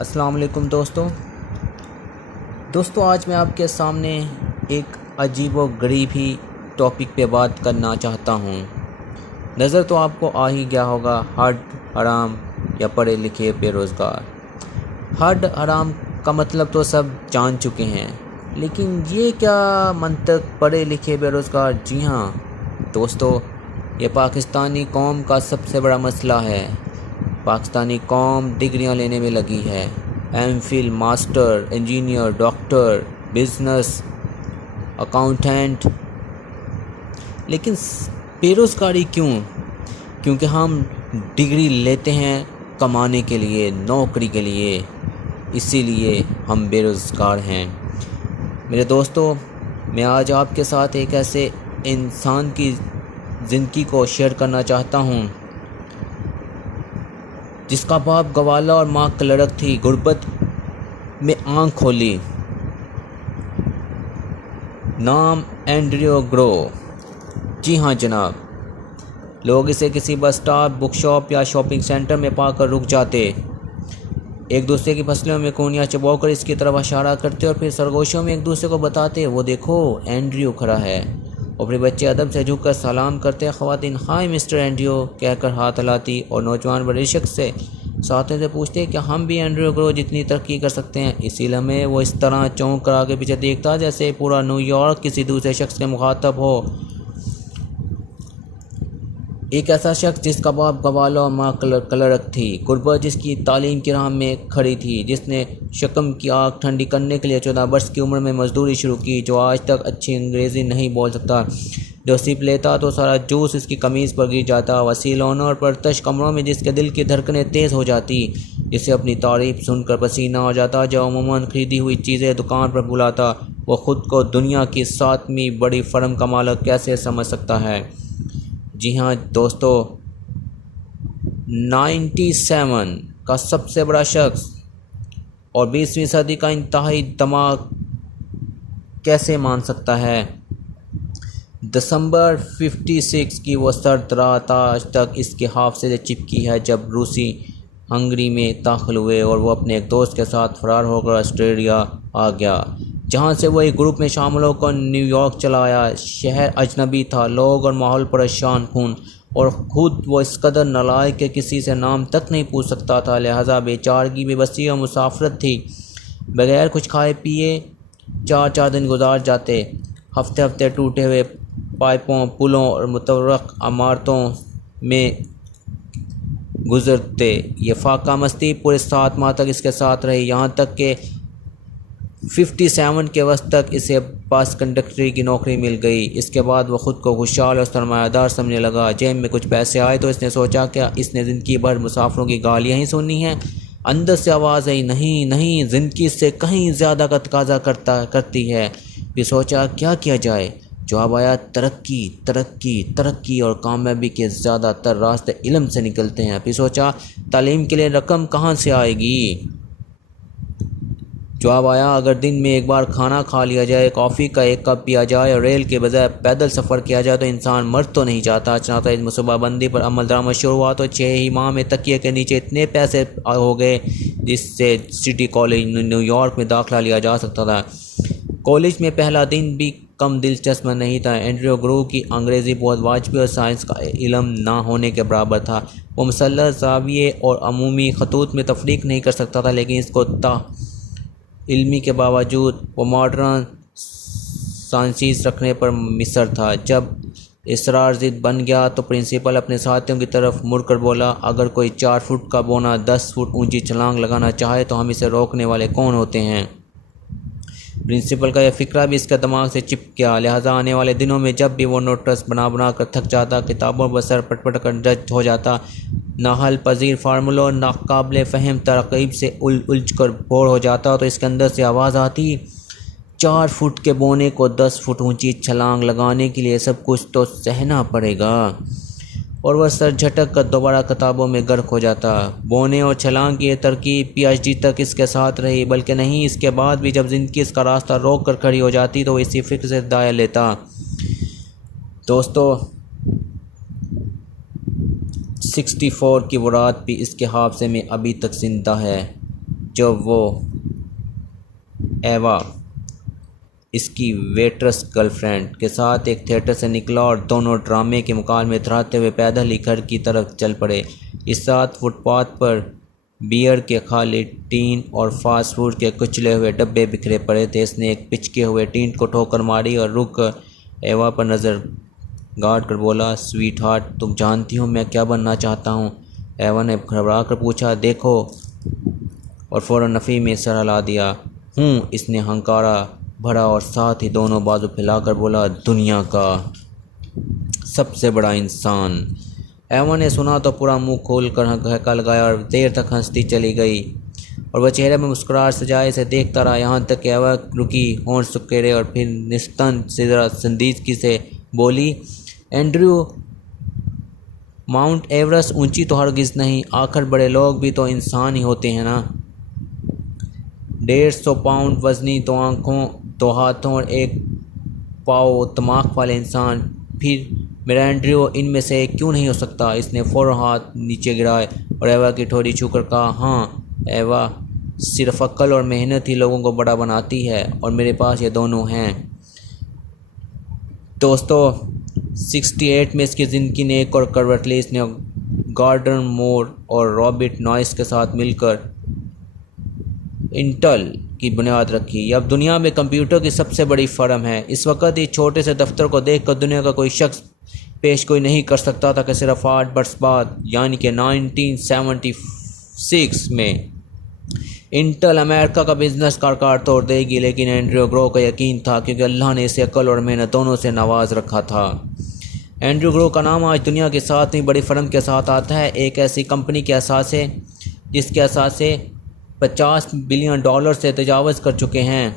अस्सलाम वालेकुम दोस्तों आज मैं आपके सामने एक अजीब व गरीब ही टॉपिक पे बात करना चाहता हूँ। नज़र तो आपको आ ही गया होगा, हड हराम या पढ़े लिखे बेरोज़गार। हड हराम का मतलब तो सब जान चुके हैं, लेकिन ये क्या मंतक पढ़े लिखे बेरोज़गार। जी हाँ दोस्तों, ये पाकिस्तानी कौम का सबसे बड़ा मसला है। पाकिस्तानी कौम डिग्रियां लेने में लगी है, MPhil, master, engineer, doctor, business, accountant, लेकिन बेरोज़गारी क्यों? क्योंकि हम डिग्री लेते हैं कमाने के लिए, नौकरी के लिए, इसीलिए हम बेरोज़गार हैं। मेरे दोस्तों, मैं आज आपके साथ एक ऐसे इंसान की ज़िंदगी को शेयर करना चाहता हूँ जिसका बाप गवाला और माँ क्लर्क थी, गुर्बत में आँख खोली। नाम एंड्रयू ग्रो। जी हाँ जनाब, लोग इसे किसी बस स्टॉप, बुक शॉप या शॉपिंग सेंटर में पाकर रुक जाते, एक दूसरे की फसलों में कोनियाँ चबाकर इसकी तरफ इशारा करते और फिर सरगोशों में एक दूसरे को बताते, वो देखो एंड्रयू खड़ा है। और फिर बच्चे अदब से झुककर सलाम करते, ख़वातीन हाय मिस्टर एंड्रयू कहकर हाथ हिलाती और नौजवान बड़े शक से साथियों से पूछते कि हम भी एंड्रयू ग्रो जितनी तरक्की कर सकते हैं। इसी लम्हे वो इस तरह चौंक कर आगे पीछे देखता जैसे पूरा न्यूयॉर्क किसी दूसरे शख्स के मुखातब हो। एक ऐसा शख्स जिसका बाप गवाला और माँ क्लर्क थी, गुर्बत जिसकी तालीम की राह में खड़ी थी, जिसने शकम की आग ठंडी करने के लिए 14 वर्ष की उम्र में मजदूरी शुरू की, जो आज तक अच्छी अंग्रेज़ी नहीं बोल सकता, जो सिप लेता तो सारा जूस इसकी कमीज़ पर गिर जाता, वसीलों और परतश कमरों में जिसके दिल की धड़कनें तेज़ हो जाती, जिसे अपनी तारीफ सुनकर पसीना हो जाता, जो अमूमन खरीदी हुई चीज़ें दुकान पर भुलाता, वो ख़ुद को दुनिया की 7वीं बड़ी फर्म का मालिक कैसे समझ सकता है। जी हाँ दोस्तों, 97 का सबसे बड़ा शख्स और 20वीं सदी का इंतहाई दिमाग कैसे मान सकता है। दिसंबर 56 की वो सर्द रात आज तक इसके हादसे से चिपकी है, जब रूसी हंगरी में दाखिल हुए और वो अपने एक दोस्त के साथ फरार होकर ऑस्ट्रेलिया आ गया, जहाँ से वो एक ग्रुप में शामिल होकर न्यूयॉर्क चला आया। शहर अजनबी था, लोग और माहौल परेशान कून, और ख़ुद वो इस कदर नालायक के किसी से नाम तक नहीं पूछ सकता था। लिहाजा बेचारगी, बेबसी और मुसाफरत थी। बगैर कुछ खाए पिए 4 दिन गुजार जाते, हफ्ते हफ्ते टूटे हुए पाइपों, पुलों और मुतवर्रक इमारतों में गुजरते। ये फाका मस्ती पूरे 7 माह तक इसके साथ रही, यहाँ तक कि 57 के वक्त तक इसे बस कंडक्टरी की नौकरी मिल गई। इसके बाद वो ख़ुद को खुशहाल और सरमायादार समझने लगा। जेब में कुछ पैसे आए तो इसने सोचा क्या इसने ज़िंदगी भर मुसाफिरों की गालियाँ ही सुननी हैं। अंदर से आवाज़ आई, नहीं नहीं, ज़िंदगी से कहीं ज़्यादा का तकाज़ा करती है। फिर सोचा क्या किया जाए। जवाब आया, तरक्की तरक्की तरक्की, और कामयाबी के ज़्यादातर रास्ते इल्म से निकलते हैं। फिर सोचा तालीम के लिए रकम कहाँ से आएगी। जवाब आया, अगर दिन में एक बार खाना खा लिया जाए, कॉफ़ी का एक कप पिया जाए और रेल के बजाय पैदल सफ़र किया जाए तो इंसान मर तो नहीं जाता। चनाता इस मनसूबाबंदी पर अमल दरामद शुरू हुआ तो 6 ही माह में तकिए के नीचे इतने पैसे हो गए जिससे सिटी कॉलेज न्यूयॉर्क में दाखिला लिया जा सकता था। कॉलेज में पहला दिन भी कम दिलचस्प नहीं था। एंड्रयू ग्रो की अंग्रेज़ी बहुत वाजबी और साइंस का इल्म ना होने के बराबर था। वो मुसल्लस, ज़ाविये और अमूमी खतूत में तफरीक नहीं कर सकता था, लेकिन इसको इल्मी के बावजूद वो मॉडर्न साइंसीज़ रखने पर मिसर था। जब इसरार ज़िद बन गया तो प्रिंसिपल अपने साथियों की तरफ मुड़कर बोला, अगर कोई 4 फुट का बोना 10 फुट ऊंची छलांग लगाना चाहे तो हम इसे रोकने वाले कौन होते हैं। प्रिंसिपल का यह फ़िक्रा भी इसके दिमाग से चिप गया। लिहाजा आने वाले दिनों में जब भी वो नोट्स बना कर थक जाता, किताबों पर सर पटपट कर जज हो जाता, नाहल पजीर फार्मूलों नाकाबिल फ़हम तरकीब से उलझ कर बोर हो जाता, तो इसके अंदर से आवाज़ आती, 4 फुट के बोने को 10 फुट ऊंची छलांग लगाने के लिए सब कुछ तो सहना पड़ेगा। और वह सर झटक कर दोबारा किताबों में गर्क हो जाता। बोने और छलांग की तरकीब PhD तक इसके साथ रही, बल्कि नहीं, इसके बाद भी जब ज़िंदगी इसका रास्ता रोक कर खड़ी हो जाती तो इसी फ़िक्र से दायर लेता। दोस्तों, 64 की वो रात भी इसके हादसे में अभी तक जिंदा है। जब वो एवा इसकी वेट्रेस गर्लफ्रेंड के साथ एक थिएटर से निकला और दोनों ड्रामे के मुकाबले में धराते हुए पैदल ही घर की तरफ चल पड़े। इस रात फुटपाथ पर बियर के खाली टीन और फास्ट फूड के कुचले हुए डब्बे बिखरे पड़े थे। इसने एक पिचके हुए टीन को ठोकर मारी और रुक कर एवा पर नज़र गाड़ कर बोला, स्वीट हार्ट, तुम जानती हो मैं क्या बनना चाहता हूँ? एवा ने घबरा कर पूछा। देखो, और फ़ौरन नफ़ी में सर हिला दिया। इसने हंकारा भरा और साथ ही दोनों बाजू फैलाकर बोला, दुनिया का सबसे बड़ा इंसान। एवा ने सुना तो पूरा मुंह खोल कर हंका लगाया और देर तक हंसती चली गई और वह चेहरे में मुस्कुराहट सजाए से देखता रहा, यहाँ तक कि एवा रुकी, होंठ सुकेरे और फिर निस्तन से ज़रा संजीदगी से बोली, एंड्रयू, माउंट एवरेस्ट ऊंची तो हरगिज़ नहीं, आखिर बड़े लोग भी तो इंसान ही होते हैं ना। 150 पाउंड वजनी, 2 आँखों, 2 हाथों और 1 पाव दिमाग वाले इंसान, फिर मेरा एंड्रयू इनमें से एक क्यों नहीं हो सकता? इसने फ़ौरन हाथ नीचे गिराए और एवा की ठोड़ी छूकर कहा, हाँ एवा, सिर्फ अक्ल और मेहनत ही लोगों को बड़ा बनाती है और मेरे पास ये दोनों हैं। दोस्तों, 68 में इसकी ज़िंदगी ने एक और करवट ली। इसने गॉर्डन मोर और रॉबर्ट नॉइस के साथ मिलकर इंटेल की बुनियाद रखी। अब दुनिया में कंप्यूटर की सबसे बड़ी फर्म है। इस वक्त इस छोटे से दफ्तर को देखकर दुनिया का कोई शख्स पेश कोई नहीं कर सकता था कि सिर्फ 8 वर्ष बाद, यानी कि 1976 में इंटेल अमेरिका का बिजनेस कार तोड़ देगी। लेकिन एंड्रयू ग्रो का यकीन था, क्योंकि अल्लाह ने इसे अक्ल और मेहनत दोनों से नवाज रखा था। एंड्रयू ग्रो का नाम आज दुनिया की 7वीं बड़ी फर्म के साथ आता है, एक ऐसी कंपनी के असासे जिसके असासे $50 बिलियन से तजावज़ कर चुके हैं,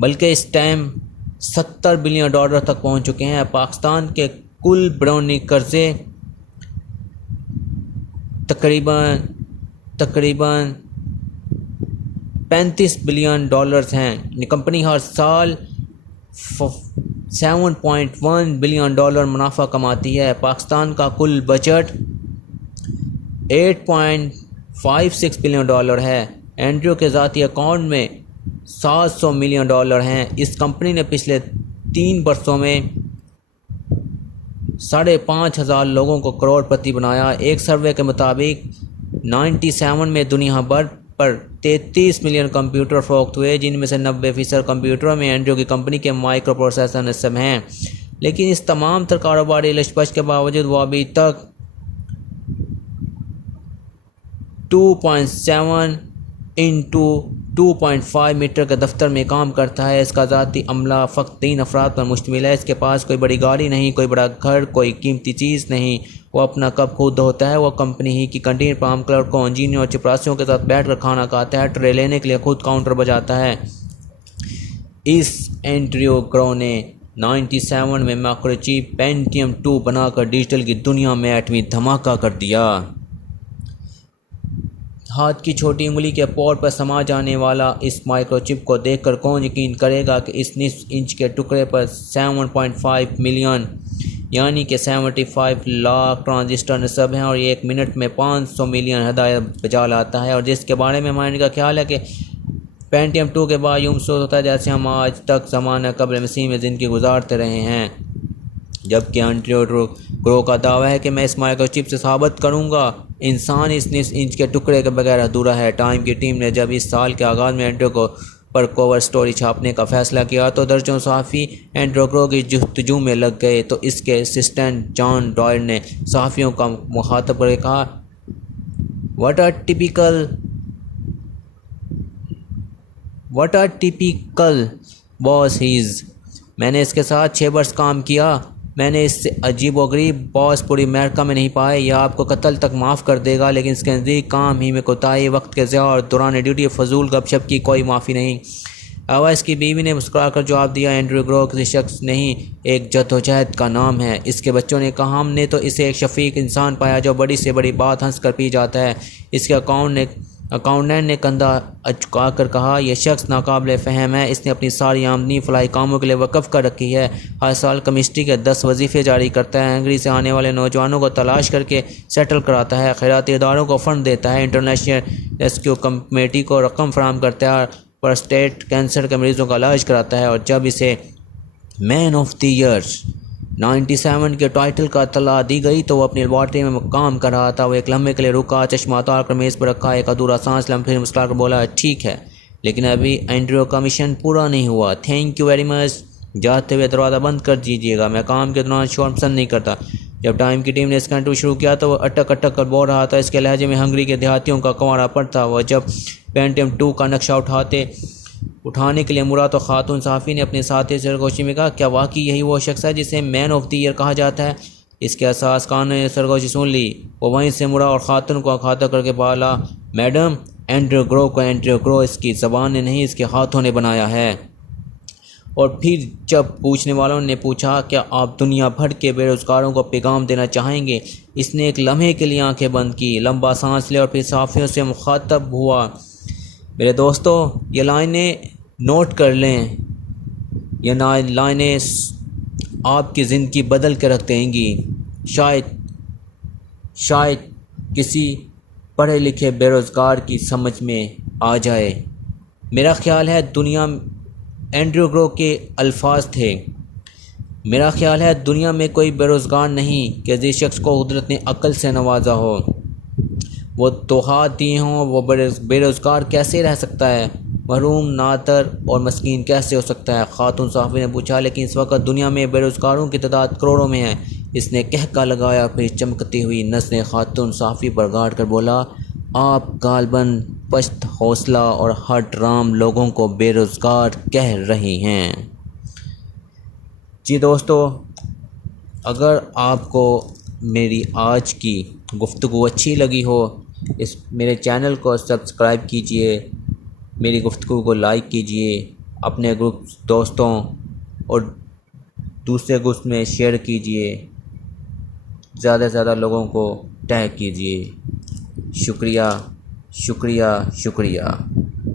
बल्कि इस टाइम $70 बिलियन तक पहुंच चुके हैं। पाकिस्तान के कुल बैरूनी कर्जे तकरीबन $35 बिलियन हैं। ये कंपनी हर साल $7.1 बिलियन मुनाफा कमाती है। पाकिस्तान का कुल बजट $8.56 बिलियन है। एंड्रयू के ज़ाती अकाउंट में $700 मिलियन हैं। इस कंपनी ने पिछले 3 वर्षों में 5,500 लोगों को करोड़पति बनाया। एक सर्वे के मुताबिक 97 में दुनिया भर पर 33 मिलियन कंप्यूटर फरोख्त हुए, जिनमें से 90% कंप्यूटरों में एंड्रयू की कंपनी के माइक्रो प्रोसेसर नस्ब हैं। लेकिन इस तमाम तर कारोबारी लचपच के बावजूद वो अभी तक 2.7 इंटू 2.5 मीटर के दफ्तर में काम करता है। इसका ज़ाती अमला फ़क्त 3 अफराद पर मुश्तमिल है। इसके पास कोई बड़ी गाड़ी नहीं, कोई बड़ा घर, कोई कीमती चीज़ नहीं। वो अपना कप खुद धोता है। वो कंपनी ही की कंटीन पर आम क्लर्कों, इंजीनियरों और चपरासियों के साथ बैठकर खाना खाता है। ट्रे लेने के लिए खुद काउंटर बजाता है। इस एंड्रयू ग्रो ने 97 में माइक्रोचिप पेंटियम 2 बनाकर डिजिटल की दुनिया में एटमी धमाका कर दिया। हाथ की छोटी उंगली के पोर पर समा जाने वाला इस माइक्रोचिप को देखकर कौन यकीन करेगा कि इस निस्फ इंच के टुकड़े पर 7.5 मिलियन यानी कि 75 लाख ट्रांजिस्टर नस्ब हैं और ये 1 मिनट में 500 मिलियन हदायत बजा लाता है। और जिसके बारे में मानने का ख्याल है कि पेंटियम 2 के बाद यूँ महसूस होता है जैसे हम आज तक ज़माना कब्र मसीह में ज़िंदगी गुजारते रहे हैं। जबकि एंड्रयू ग्रो का दावा है कि मैं इस माइक्रोचिप से साबित करूंगा इंसान इस निस्फ इंच के टुकड़े के बगैर अधूरा है। टाइम की टीम ने जब इस साल के आगाज़ में एंड्रयू को पर कवर स्टोरी छापने का फैसला किया तो दर्जनों सहाफ़ी एंड्रयू ग्रो की जुस्तजू में लग गए। तो इसके असिस्टेंट जॉन डॉयल ने सहाफ़ियों का मुखातब करके कहा, what are typical bosses. मैंने इसके साथ 6 वर्ष काम किया। मैंने इससे अजीब व गरीब बॉस पूरी अमेरिका में नहीं पाए। यह आपको कत्ल तक माफ़ कर देगा, लेकिन इसके नज़दीक काम ही में कोताही, वक्त के ज़िया और दौरान ड्यूटी फजूल गपशप की कोई माफ़ी नहीं। अब इसकी बीवी ने मुस्कुराकर जवाब दिया, एंड्रयू ग्रो किसी शख्स नहीं, एक जद्दोजहद का नाम है। इसके बच्चों ने कहा, हमने तो इसे एक शफीक इंसान पाया जो बड़ी से बड़ी बात हंस कर पी जाता है। इसके अकाउंट ने अकाउंटेंट ने कंधा अचका कर कहा, यह शख्स नाकाबिल फ़हम है। इसने अपनी सारी आमदनी फलाही कामों के लिए वक़फ़ कर रखी है। हर साल केमिस्ट्री के 10 वजीफ़े जारी करता है। हंगरी से आने वाले नौजवानों को तलाश करके सेटल कराता है। खैराती इदारों को फ़ंड देता है। इंटरनेशनल रेस्क्यू कमेटी को रकम फराहम करता है। प्रोस्टेट कैंसर के मरीज़ों का इलाज कराता है। और जब इसे मैन ऑफ द ईयर 97 के टाइटल का तला दी गई तो वो अपनी लेबॉर्ट्री में काम कर रहा था। वो एक लम्हे के लिए रुका, चश्मा उतार कर मेज़ पर रखा, एक अधूरा सांस लिया, फिर मुस्कुरा कर बोला, ठीक है, लेकिन अभी एंड्रयू का मिशन पूरा नहीं हुआ। Thank you very much. जाते हुए दरवाज़ा बंद कर दीजिएगा। मैं काम के दौरान शोर पसंद नहीं करता। जब टाइम की टीम ने इसका इंटरव्यू शुरू किया तो वो अटक अटक कर बोल रहा था। इसके लहजे में हंगरी के देहातियों का कंवारापन था। वह जब पेंटियम 2 का नक्शा उठाने के लिए मुड़ा तो खातून सहाफ़ी ने अपने साथी से सरगोशी में कहा, क्या वाकई यही वो शख्स है जिसे मैन ऑफ द ईयर कहा जाता है? इसके एहसास खान ने सरगोशी सुन ली। वो वहीं से मुड़ा और खातून को खाता करके बोला, मैडम, एंड्रयू ग्रो को एंड्रयू ग्रो इसकी ज़बान ने नहीं, इसके हाथों ने बनाया है। और फिर जब पूछने वालों ने पूछा, क्या आप दुनिया भर के बेरोज़गारों को पैगाम देना चाहेंगे? इसने एक लम्हे के लिए आंखें बंद की, लंबा सांस लिया और फिर सहाफ़ियों से मुखातब हुआ, मेरे दोस्तों, ये लाइनें नोट कर लें। ये लाइनें आपकी ज़िंदगी बदल के रख देंगी। शायद किसी पढ़े लिखे बेरोज़गार की समझ में आ जाए। मेरा ख्याल है दुनिया एंड्रयू ग्रो के अल्फाज थे। मेरा ख्याल है दुनिया में कोई बेरोज़गार नहीं कि जिस शख्स को कुदरत ने अक्ल से नवाजा हो, वो तोहात दिए हों। वो बेरोज़गार कैसे रह सकता है? महरूम, नातर और मस्कीन कैसे हो सकता है? खातून साहबी ने पूछा, लेकिन इस वक्त दुनिया में बेरोज़गारों की तादाद करोड़ों में है। इसने कहका लगाया, फिर चमकती हुई नज़रें खातून साहबी पर गाड़ कर बोला, आप गालबन पश्त हौसला और हट राम लोगों को बेरोज़गार कह रही हैं। जी दोस्तों, अगर आपको मेरी आज की गुफ्तगू अच्छी लगी हो, इस मेरे चैनल को सब्सक्राइब कीजिए, मेरी गुफ्तगू को लाइक कीजिए, अपने ग्रुप दोस्तों और दूसरे ग्रुप में शेयर कीजिए, ज़्यादा से ज़्यादा लोगों को टैग कीजिए। शुक्रिया, शुक्रिया, शुक्रिया।